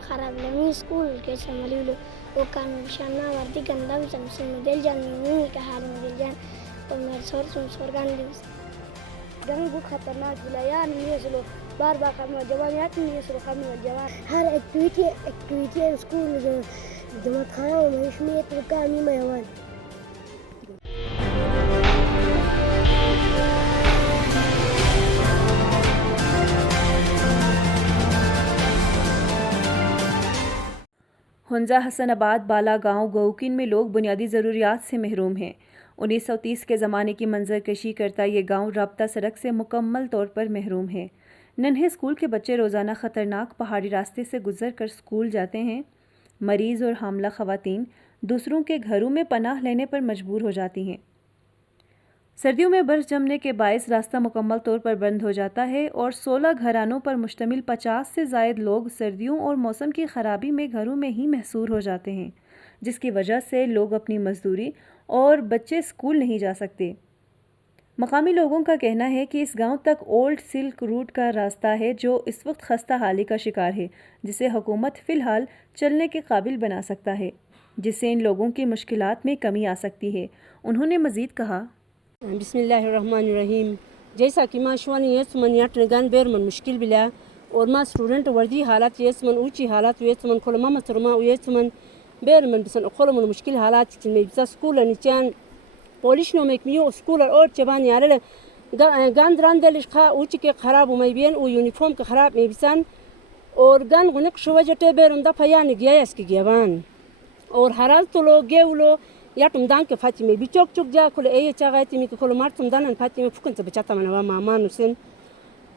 خراب لمی سکول کے سملیولو وہ کام شانا وردی گندا بھی سمسن میں دل جان میں کا حال میں دل جان اور میرے سور گان دیوس گنگ بہت خطرناک بلا یا نہیں سلو بار بار کام جوان یا نہیں سلو کام جوان ہر ایکٹیویٹی اسکول جو جماعت خانہ و مہشمیت رکامی میوان ہنزا حسن آباد بالا گاؤں گوکین میں لوگ بنیادی ضروریات سے محروم ہیں۔ 1930 کے زمانے کی منظر کشی کرتا یہ گاؤں رابطہ سڑک سے مکمل طور پر محروم ہے۔ ننھے اسکول کے بچے روزانہ خطرناک پہاڑی راستے سے گزر کر اسکول جاتے ہیں۔ مریض اور حاملہ خواتین دوسروں کے گھروں میں پناہ لینے پر مجبور ہو جاتی ہیں۔ سردیوں میں برف جمنے کے باعث راستہ مکمل طور پر بند ہو جاتا ہے اور 16 گھرانوں پر مشتمل 50 سے زائد لوگ سردیوں اور موسم کی خرابی میں گھروں میں ہی محصور ہو جاتے ہیں، جس کی وجہ سے لوگ اپنی مزدوری اور بچے اسکول نہیں جا سکتے۔ مقامی لوگوں کا کہنا ہے کہ اس گاؤں تک اولڈ سلک روٹ کا راستہ ہے جو اس وقت خستہ حالی کا شکار ہے، جسے حکومت فی الحال چلنے کے قابل بنا سکتا ہے، جس سے ان لوگوں کی مشکلات میں کمی آ سکتی ہے۔ انہوں نے مزید کہا، بسم اللہ الرحمن الرحیم۔ جیسا کہ ما شوانی یہ من یاتنگان بیر من مشکل بلا اور ما اسٹوڈنٹ وردی حالات یہ من اوچی حالات یہ من کھول ماما ترما یہ من بیر من بسن کھول من مشکل حالات چن میں بس اسکول نیچان پولیس نو میک میو اسکول اور چبان یارل گان دران دلش کھا اوچی کے خراب میں بین او یونیفارم کے خراب میں بسان اور گان غنق شوجتے بیر دا پھیان گیا اس کی گیوان اور حرال تو لوگ گیولو یا تم دان کے فاطمے بھی چوک چوک جا کھلے اے چاغاتی می کھلو مار تم دان فاطمے فکن سے بچاتا منوا ماما نسن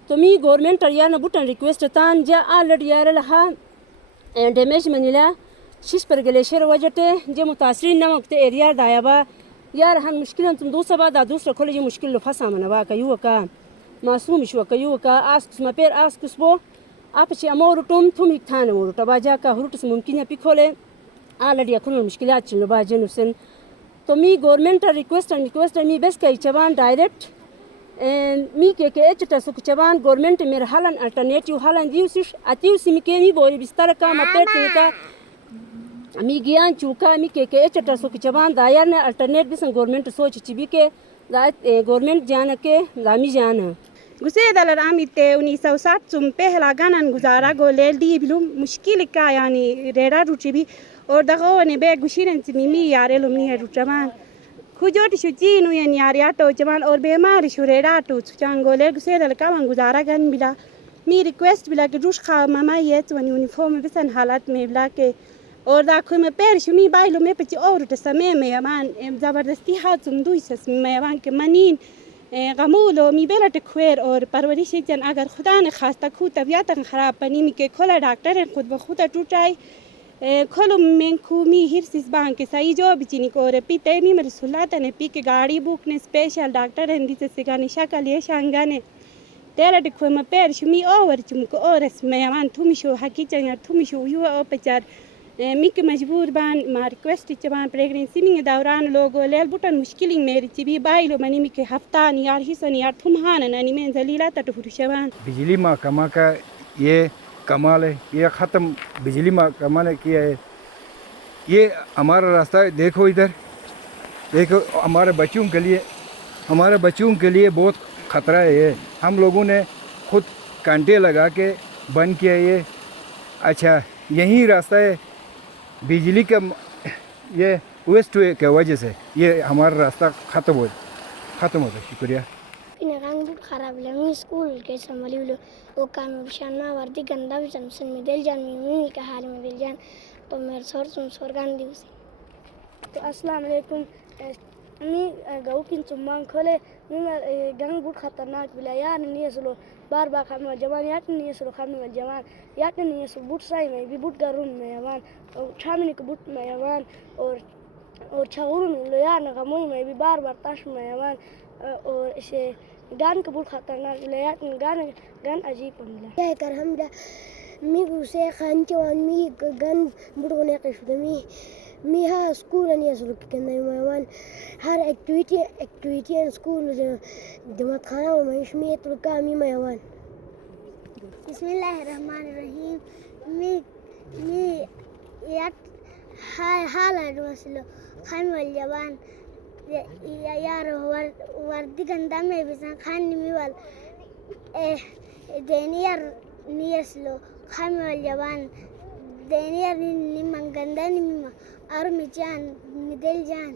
تو می گورنمنٹ یا نہ بوٹن ریکویسٹ تان جا آلریڈی یار لها ڈیمیج منیلا شش پر گلیشر وجتے جو متاثرین نہ وقت ایریا دایابا یار ہن مشکل تم دوسرا بعد دوسرا کھلے جو مشکل لو فسا منوا کیو کا معصوم شو کیو کا اسکس ما پیر اسکس بو آپ چھ امور تم ایک تھان مور تبا جا کا ہرٹس ممکن ہے پکھولے آلریڈی کھلو مشکلات چلو با جنوسن تو می گورنمنٹ ریکویسٹ می بس کئی چبان ڈائریکٹ می کے ایچتا سک چبان گورنمنٹ میرا حالن الٹرنیٹیو حالن دیوسش اتیو سی می کے می بوری بستر کا مپیٹ کا می گیان چوکا می کے ایچتا سک چبان دایار نے الٹرنیٹ بسن گورنمنٹ سوچ چبی کے گورنمنٹ جانا کے لامی جانا گسید الرامیت 1960 تم پہلا گانن گزارا گولیل دی بلو مشکل کا یعنی ریڑا روچی بھی اور دغو نے بے گشیرن می یارے لومی ہے روچمان کھجوٹ شچینو یعنی یاریاٹو چمان اور بیمار شو ریڑا تو چانگولے گسید الکامن گزارا گن بلا می ریکویسٹ بلا کہ روش خا ماما یہ تو یونیفارم بسن حالات میں بلا کے اور دا کوئی میں پیر شو می بائلو میں پچ اور تسمے میں یمان زبردستی ہاتھ تم دویس میں یمان کے منین غمولو می بیلا ٹکویر اور پرورش جن اگر خدا نے خواستہ خود طبیعت خراب پنی می کے کھولا ڈاکٹر خود بخود ٹوٹائی کھولو میں کو می ہرسس بان کے صحیح جو بچینی کو رپی تے می رسول اللہ نے پی کے گاڑی بک نے اسپیشل ڈاکٹر ہندی سے سگانی شکل یہ شانگانے تیرا ٹکو میں پیر شو می اور چم کو اور اس میں یمان تھومی شو حقی چنگر تھومی شو یو او پچار می کے مجبور بان ما ریکویسٹ چبان پریگننسی می دوران لوگو لیل بوٹن مشکل میری چبی بائلو منی می کے ہفتہ نیار حصن یار تھمہان نانی میں ذلیلہ تٹفر شبان بجلی محکمہ کا یہ کمال ہے، یہ ختم بجلی محکمہ نے کیا ہے۔ یہ ہمارا راستہ دیکھو ادھر دیکھو ہمارے بچوں کے لیے بہت خطرہ ہے یہ ہم لوگوں نے خود کانٹے لگا کے بند کیا یہ اچھا یہی راستہ ہے بجلی کا یہ ویسٹ کی وجہ سے یہ ہمارا راستہ ختم ہوتا شکریہ نگان بہت خراب لمی اسکول کے سملیولو وہ کام شانا وردی گندا بھی سمسن میں دل جان میں کا حال میں دل جان اور میرے سور گان دیوسی تو السلام علیکم می گاؤں کی چمان کھولے گنگ بہت خطرناک بلا یا نہیں سلو بار بار کھانا جوان یا نہیں سلو کھانا جوان یا نہیں سلو بوٹ سائی میں بھی بوٹ گرون میں یوان اور چھامنے کے بوٹ میں یوان اور چھاورون لو یا نغموئی میں بھی بار بار تاش میں یوان اور اسے گان کا بہت خطرناک بلا گان عجیب بلا کیا کر ہم می گوسے خان چوان می گن بوٹ ہونے کے شد می ہا اسکول نہیں سلو کے میوان ہر ایکٹیویٹی اسکول جماعت خانہ و مہشمیت رکامی میوان بسم اللہ الرحمن الرحیم می حالة نوصله خان واليابان يارو وردي قندامي بسان خان نميوال دينير نيسلو خان واليابان دينير نمان قنداني مما أرمي جان مدل جان